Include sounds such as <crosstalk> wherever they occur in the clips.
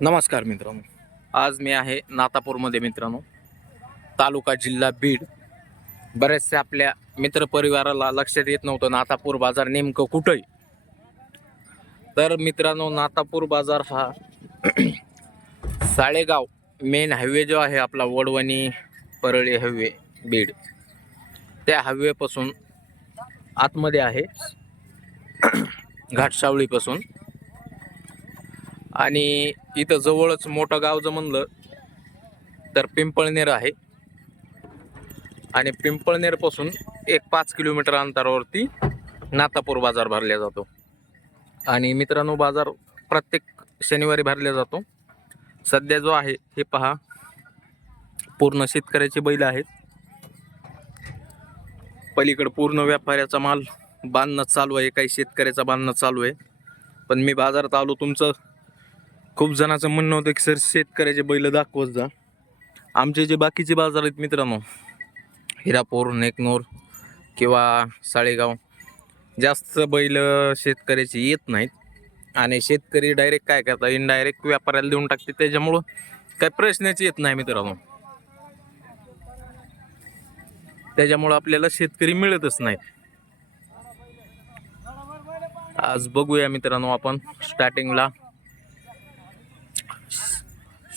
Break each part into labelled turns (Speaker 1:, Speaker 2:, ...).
Speaker 1: नमस्कार मित्रांनो. आज मी आहे नातापूरमध्ये मित्रांनो. तालुका जिल्हा बीड. बरेचसे आपल्या मित्रपरिवाराला लक्षात येत नव्हतं नातापूर बाजार नेमकं कुठंही तर मित्रांनो नातापूर बाजार हा <clears throat> साळेगाव मेन हायवे जो आहे आपला वडवणी परळी हायवे बीड. त्या हायवेपासून आतमध्ये आहे. <clears throat> घाटसावळीपासून आणि इथं जवळच मोठं गाव जर म्हणलं तर पिंपळनेर आहे. आणि पिंपळनेरपासून एक पाच किलोमीटर अंतरावरती नातापूर बाजार भरला जातो. आणि मित्रांनो बाजार प्रत्येक शनिवारी भरला जातो. सध्या जो आहे हे पहा पूर्ण शेतकऱ्याचे बैल आहेत. पलीकडं पूर्ण व्यापाऱ्याचा माल बांधणं चालू आहे काही शेतकऱ्याचा बांधणं चालू आहे. पण मी बाजारात आलो तुमचं खूप जणाचं म्हणणं होतं की सर शेतकऱ्याचे बैल दाखवत जा. आमचे जे बाकीचे बाजार आहेत मित्रांनो हिरापूर नेकनूर किंवा साळेगाव जास्त बैल शेतकऱ्याचे येत नाहीत. आणि शेतकरी डायरेक्ट काय करतात? इनडायरेक्ट व्यापाऱ्याला देऊन टाकते त्याच्यामुळं काय प्रश्नच येत नाही मित्रांनो. त्याच्यामुळं आपल्याला शेतकरी मिळतच नाहीत. आज बघूया मित्रांनो आपण स्टार्टिंगला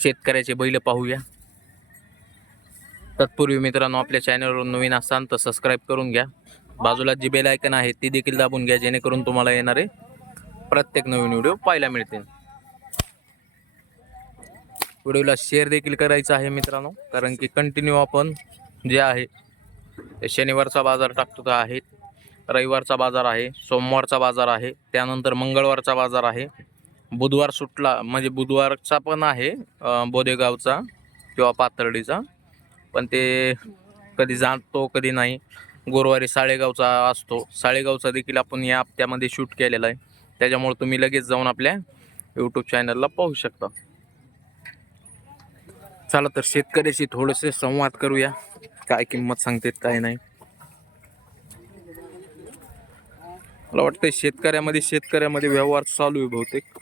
Speaker 1: शेतकऱ्याचे बैल पाहूया. तत्पूर्वी मित्रांनो आपल्या चॅनलवर नवीन असाल तर सबस्क्राईब करून घ्या. बाजूला जी बेल आयकन आहे ती देखील दाबून घ्या जेणेकरून तुम्हाला येणारे प्रत्येक नवीन व्हिडिओ पाहायला मिळतील. व्हिडिओला शेअर देखील करायचं आहे मित्रांनो कारण की कंटिन्यू आपण जे आहे ते शनिवारचा बाजार टाकतो का आहे. रविवारचा बाजार आहे सोमवारचा बाजार आहे त्यानंतर मंगळवारचा बाजार आहे. बुधवार सुटला म्हणजे बुधवारचा पण आहे बोदेगावचा किंवा पाथर्डीचा. पण ते कधी जातो कधी नाही. गुरुवारी साळेगावचा असतो. साळेगावचा देखील आपण या हप्त्यामध्ये शूट केलेला आहे. त्याच्यामुळे तुम्ही लगेच जाऊन आपल्या यूट्यूब चॅनलला पाहू शकता. चला तर शेतकऱ्याशी थोडेसे संवाद करूया. काय किंमत सांगतेत काय नाही. मला वाटतं शेतकऱ्यामध्ये शेतकऱ्यामध्ये व्यवहार चालू आहे बहुतेक.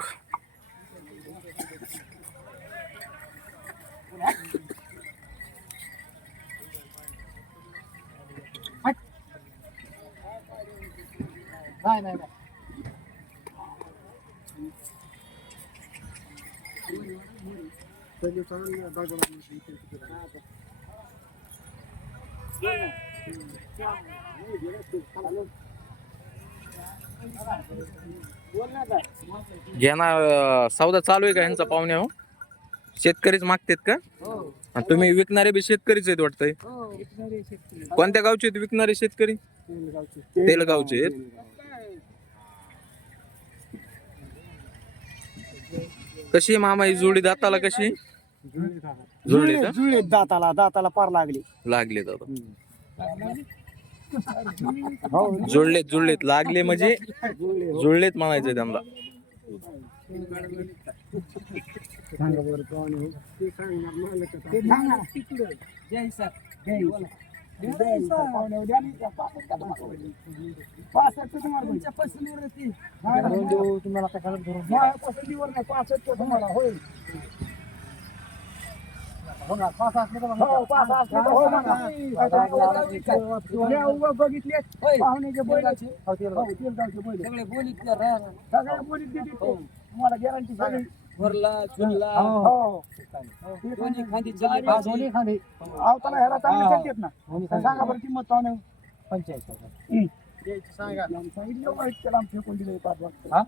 Speaker 2: नाही नाही
Speaker 1: अं, सौदा चालू आहे का यांचा पाहुण्या हो? शेतकरीच मागतेत का? आणि तुम्ही विकणारे बी शेतकरीच आहेत वाटतंय. कोणत्या गावचे आहेत? विकणारे शेतकरी? तेलगावचे आहेत. कशी आहे मामा ही जोडी दाताला कशी जुळली का
Speaker 2: जुळले दाताला दाताला पार लागली
Speaker 1: लागले दादा
Speaker 2: हो
Speaker 1: जुळलेत जुळलेत लागले म्हणजे जुळलेत म्हणायचं त्यांना
Speaker 2: सांगा बरं हो. ते सांगणार मालक आता. ते सांगा. द्यायचा. द्यायचा. द्यायचा. हो, ना. पासष्ट का तुम्हाला? पाहिजे. धरून पसंतीवर नाही पासष्ट तुम्हाला होईल. हो हो बघितले पाहुण्याचे बैलाचे हो, बैल.
Speaker 3: सगळे राहणार
Speaker 2: सगळ्या बोलीत देते ते. तुम्हाला गॅरंटी सगळी.
Speaker 3: भरला चुनला
Speaker 2: हो.
Speaker 3: दोन्ही खांदी
Speaker 2: हा,
Speaker 3: चालली
Speaker 2: दोन्ही खांदे. आवताना ह्याला चांगले चालतेत ना. सांगा बरं किंमत पाहुणे पंचायत सांगा. सांगितलं वाईट त्याला आम फेकून दिलं पाच वाजता.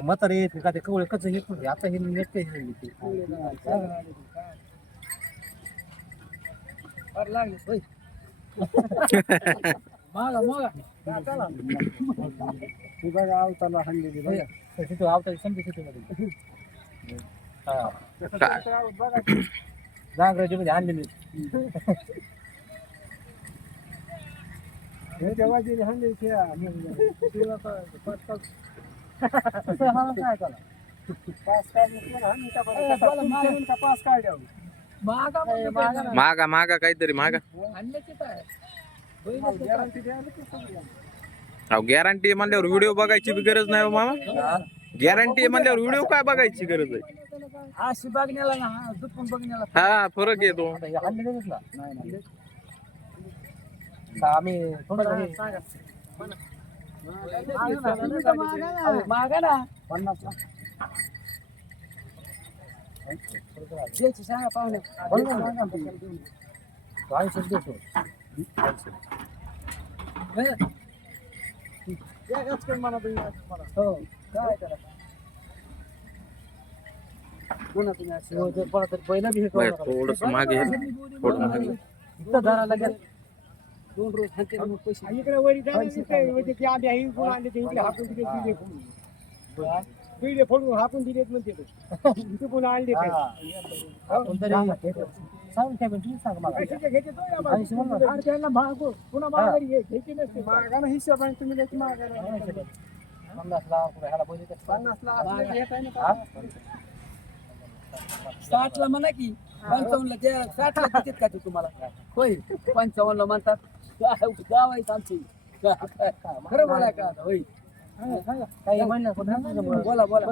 Speaker 3: म्हातारे येत का ते कवळे कच येत नाही आता हे नेते लागले. होय. मागा. मागा. <laughs>
Speaker 2: हे बघा आवताला हाणलेली बघा
Speaker 3: तिथं आवता समजा मध्ये
Speaker 2: बघा
Speaker 3: मध्ये आणलेली
Speaker 2: हे. हाणले ते तेव्हा पाच पाच
Speaker 3: काय
Speaker 2: पाच काय का पाच काय द्यावं?
Speaker 3: मागा
Speaker 2: मागा. ना.
Speaker 1: मागा मागा काहीतरी मागा.
Speaker 3: काय?
Speaker 2: द्यायला की.
Speaker 1: अहो गॅरंटी म्हणल्यावर व्हिडिओ बघायची बी गरज नाही हो मामा. गॅरंटी म्हणल्यावर व्हिडिओ काय बघायची गरज आहे?
Speaker 4: अशी बघण्याला ना हा, दुखून बघण्याला.
Speaker 1: हा फरक येतो.
Speaker 3: आता हे हल्ले नाही घेतला नाही नाही. आता आम्ही थोडं
Speaker 4: मागा ना.
Speaker 3: पन्नासला
Speaker 4: द्यायची सांगा पाहुणे.
Speaker 3: देतो.
Speaker 2: ते आई कोण ते इकडे हाकून दिले म्हणते ते आणले
Speaker 3: तरी सांग काय पण तुम्ही सांगा मला. ऐंशी म्हणलं.
Speaker 2: नसते. मागाना हिशोब आहे तुम्ही त्याची मागायला
Speaker 3: पन्नासला पुढे ह्याला पहिले तर
Speaker 2: पन्नासला असलं घेत आहे ना
Speaker 3: हा?
Speaker 4: साठला म्हणा की पंचावन्नला द्या साठला कितीत का ते तुम्हाला? होय. पंचावन्नला म्हणतात. गाव आहेत आमची खरं बोला का? होय.
Speaker 3: काही म्हणलं पण नाही ना बोला.
Speaker 4: बोला.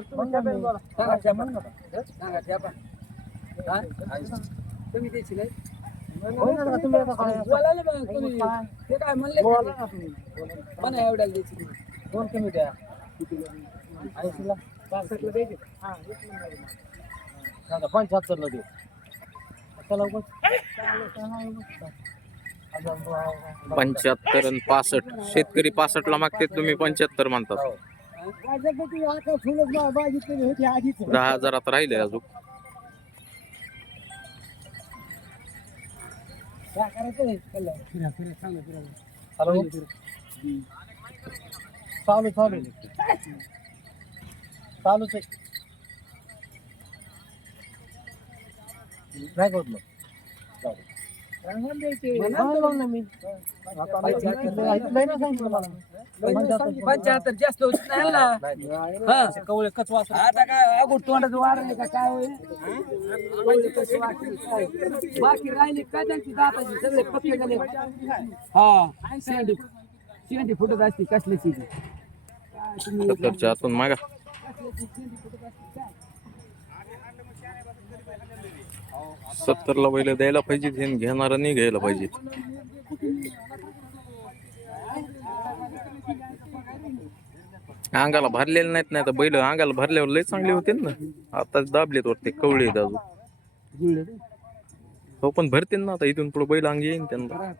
Speaker 4: सांगा त्या म्हणा सांगा. त्या पण हा? द्यायची
Speaker 3: काय-
Speaker 4: ते काय म्हणले एवढ्याला द्यायची.
Speaker 3: दोन कमी द्या. ऐंशीला.
Speaker 2: पासष्टला द्यायचे.
Speaker 3: नाही पंच्याहत्तरला देऊ चला
Speaker 1: पंच्याहत्तर आणि पासष्ट. शेतकरी पासष्टला मागते तुम्ही पंच्याहत्तर म्हणतात.
Speaker 3: हो.
Speaker 1: दहा हजारात राहिले अजून.
Speaker 4: काय करायचं नाही कळलं.
Speaker 2: फिरा फिरा सांगा फिरा
Speaker 3: हॅलो चालू चालू चालूच आहे नाही करत मग चालेल.
Speaker 2: सांगून द्यायचे
Speaker 4: म्हणा तर
Speaker 3: मग ना मी आता नाही सांगितलं नाही ना सांगितलं मला.
Speaker 4: पंच्याहत्तर जास्त होत नाही ना
Speaker 3: नाही.
Speaker 4: हा
Speaker 3: असे कवळे कच
Speaker 4: आता काय अगोदर तोंडाचं वाढ आहे का काय होईल म्हणजे? बाकी राहिले काय त्यांची दाताची सगळे पक्के झाले हा शेंडी शेंडी फुटत असते कसल्याची. काय तुम्ही
Speaker 1: मागा सत्तरला बैल द्यायला पाहिजेत हे घेणार नाही घ्यायला पाहिजेत. अंगाला भरलेले नाहीत नाही तर बैल अंगाला भरल्यावर लय चांगले होते ना. आता दाबलेत वाटते कवळे आहेत अजून. हो पण भरतील ना आता इथून पुढे बैल अंगी येईन त्यांना.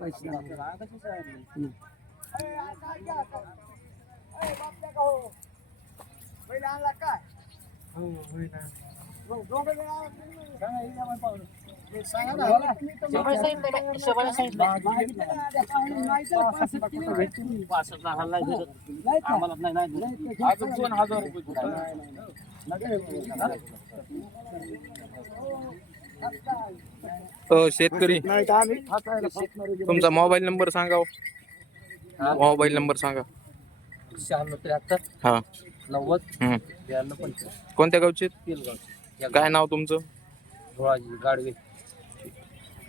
Speaker 2: बैल आणला काय
Speaker 3: दोन हजार रुपये
Speaker 1: शेतकरी. तुमचा मोबाईल नंबर सांगा हो. मोबाईल नंबर सांगा.
Speaker 3: शहाण्णव त्र्याहत्तर.
Speaker 1: हा.
Speaker 3: नव्वद. ब्याण्णव
Speaker 1: कोणत्या गावचे? काय नाव तुमचं?
Speaker 3: धुळाजी गाडवे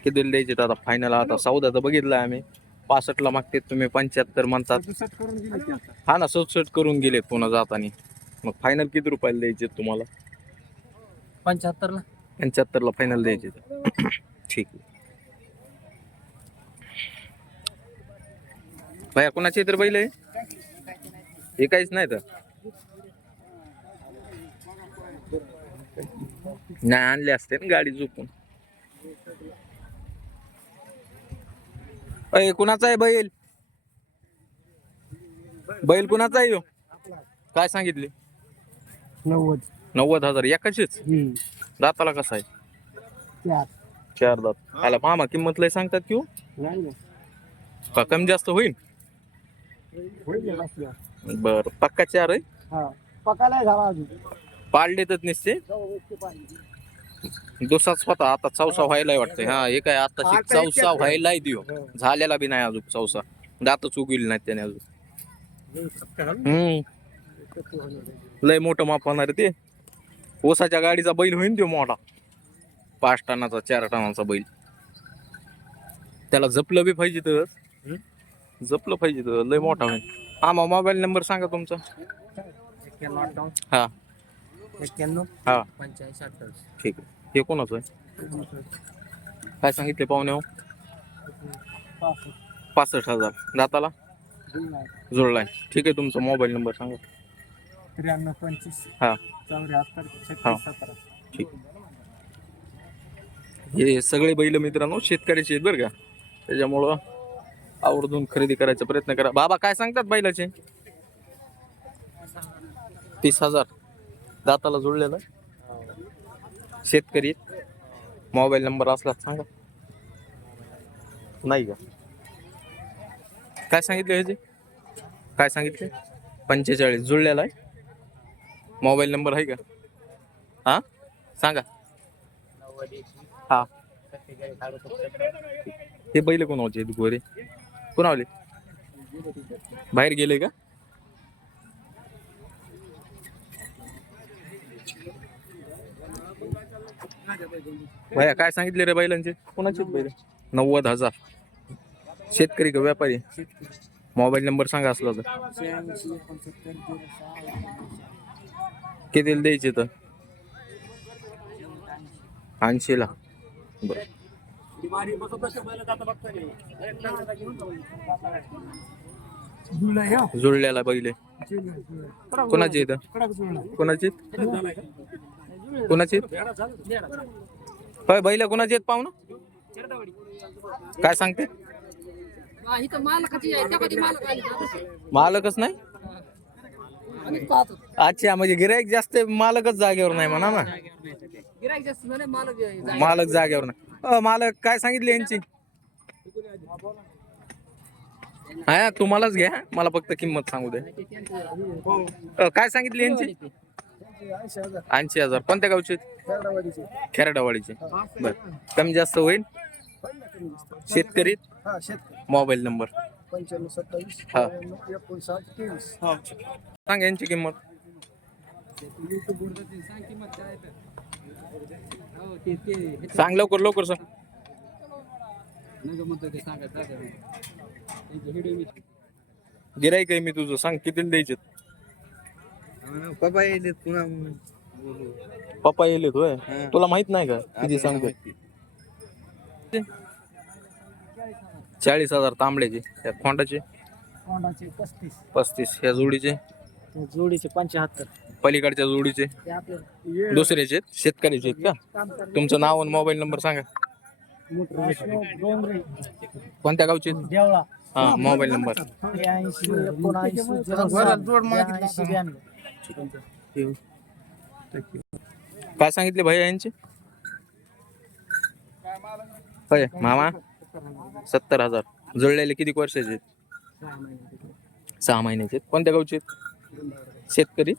Speaker 1: किती द्यायचे आता फायनल आता सौदा तर बघितला आम्ही. पासष्टला मागते तुम्ही पंच्याहत्तर म्हणतात. हा ना सटसट करून गेलेत पुन्हा जाताना. मग फायनल किती रुपयाला द्यायचे तुम्हाला?
Speaker 3: पंच्याहत्तरला.
Speaker 1: पंच्याहत्तरला फायनल द्यायचे <coughs> ठीक. आहे भया कोणाचे तर बैल आहे? हे काहीच नाही तर? नाही आणले असते ना गाडी झोपून. अय कुणाचा आहे बैल? बैल कुणाचा आहे ह्यो? काय सांगितले?
Speaker 2: नव्वद.
Speaker 1: नव्वद हजार एकाचेच. दाताला कसा आहे?
Speaker 2: चार.
Speaker 1: चार दात. आला मामा किंमत लय सांगतात की हो?
Speaker 2: नाही ना.
Speaker 1: का कमी जास्त होईल
Speaker 2: होईल ना जास्त.
Speaker 1: बर पक्का चार आहे?
Speaker 2: हा पकायला झाला अजून.
Speaker 1: पाळलेतच नसते. दुसरा स्वतः आता चौसा व्हायला वाटतंय. हा हे काय आता चौसा व्हायला देऊ
Speaker 2: हो.
Speaker 1: झालेला बी नाही अजून चौसा. दातच उगविल नाही त्याने अजून. हम्म. लय मोठं माप होणार ते. ओसाच्या गाडीचा बैल होईन तो मोठा. पाच टनाचा चार टनाचा बैल. त्याला जपलं बी पाहिजे तर. जपलं पाहिजे तर. लय मोठा होईल हा मोबाईल नंबर सांगा तुमचा. हा.
Speaker 3: एक्क्याण्णव
Speaker 1: हा.
Speaker 3: पंच्याऐंशी अठ्ठावीस.
Speaker 1: ठीक आहे. हे कोणाचं आहे? काय सांगितले पाहुणे हो? पासष्ट हजार. दाताला? जुळलाय. ठीक आहे तुमचा मोबाईल नंबर सांगा.
Speaker 3: त्र्याण्णव पंचवीस.
Speaker 1: हा.
Speaker 3: चौऱ्याहत्तर
Speaker 1: हा.
Speaker 3: छत्तीस सतरा.
Speaker 1: ठीक. हे सगळे बैल मित्रांनो शेतकऱ्याचे आहेत बरं का. त्याच्यामुळं आवर्जून खरेदी करायचा प्रयत्न करा. बाबा काय सांगतात बैलाचे? तीस हजार. दाताला जुळलेलं. शेतकरी मोबाईल नंबर असला सांगा. नाही का? काय सांगितले ह्याचे काय सांगितले? पंचेचाळीस जुळलेला आहे. मोबाईल नंबर आहे का? हा? सांगा. हा. हे बैल कोणाचे आहेत गोरे. कोणावले बाहेर गेले का? भैया काय सांगितले रे बैलांचे? कोणाचे बैल? नव्वद हजार. शेतकरी का व्यापारी? मोबाईल नंबर सांगा असला तर. कितीला द्यायचे तर? ऐंशीला बर. जुळल्याला बैल कोणाचे इथं कोणाचे कुणाची? होय बैल कुणाची आहेत पाहुणं काय सांगते?
Speaker 5: मालकच
Speaker 1: नाही? अच्छा म्हणजे गिराईक जास्त मालकच जागेवर नाही म्हणा ना.
Speaker 5: मालक
Speaker 1: जागेवर नाही. मालक काय सांगितले यांची? हा तुम्हालाच घ्या. मला फक्त किंमत सांगू दे. काय सांगितली यांची? ऐंशी हजार. कोणत्या गावचे खेरडावाडीचे. बर. कमी जास्त होईल? शेतकरी मोबाईल नंबर.
Speaker 3: पंच्याण्णव सत्तावीस
Speaker 1: हा.
Speaker 3: एकोणसाठ तेवीस.
Speaker 1: सांग यांची किंमत. सांग लवकर लवकर सांग. गिराईक आहे मी तुझं. सांग कितीला द्यायचे
Speaker 3: पप्पा पुन्हा
Speaker 1: पप्पा येलेत होय? तुला माहीत नाही का? किती सांगतो चाळीस हजार तांबड्याचे. त्या खोंडाचे?
Speaker 3: पस्तीस.
Speaker 1: पस्तीस. ह्या जोडीचे?
Speaker 3: जोडीचे पंच्याहत्तर.
Speaker 1: पलीकडच्या जोडीचे? दुसऱ्याचे? आहेत? शेतकऱ्याचे आहेत का? तुमचं नाव आणि मोबाईल नंबर सांगा. कोणत्या गावचे हा मोबाईल नंबर. काय सांगितले भैया यांचे? होय मामा सत्तर हजार. जुळलेले किती वर्षाचे आहेत? सहा महिन्याचे आहेत. कोणत्या गावचे आहेत? शेतकरी?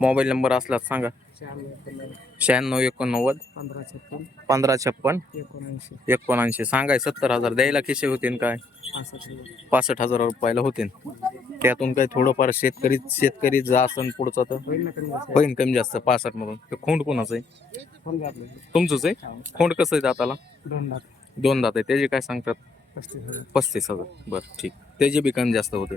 Speaker 1: मोबाईल नंबर असला सांगा. शहाण्णव एकोणनव्वद
Speaker 3: पंधरा छप्पन
Speaker 1: पंधरा छप्पन
Speaker 3: एकोणऐंशी.
Speaker 1: एकोणऐंशी सांगाय सत्तर हजार द्यायला कसे होतील काय?
Speaker 3: पासष्ट
Speaker 1: हजार रुपयाला होतील त्यातून काही थोडंफार शेतकरी शेतकरी जा असन पुढचं तर.
Speaker 3: जास्त?
Speaker 1: होईन कमी जास्त पासष्ट मधून. ते खोंड कोणाचं आहे? तुमचंच आहे? खोंड कसं आहे दाताला?
Speaker 3: दोन
Speaker 1: दात आहे. त्याचे काय सांगतात?
Speaker 3: पस्तीस हजार.
Speaker 1: बरं ठीक. त्याचे बी कमी जास्त होते.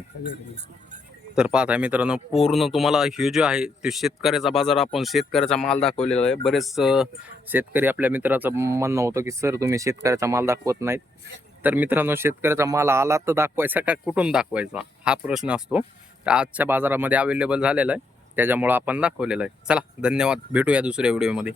Speaker 1: तर पाहताय मित्रांनो पूर्ण तुम्हाला हे जे आहे ते शेतकऱ्याचा बाजार आपण शेतकऱ्याचा माल दाखवलेला आहे. बरेच शेतकरी आपल्या मित्राचं म्हणणं होतं की सर तुम्ही शेतकऱ्याचा माल दाखवत नाहीत. तर मित्रांनो शेतकऱ्याचा माल आला तर दाखवायचा का कुठून दाखवायचा? हा प्रश्न असतो. तर आजच्या बाजारामध्ये अवेलेबल झालेला आहे. त्याच्यामुळं आपण दाखवलेलं आहे. चला धन्यवाद. भेटूया दुसऱ्या व्हिडिओमध्ये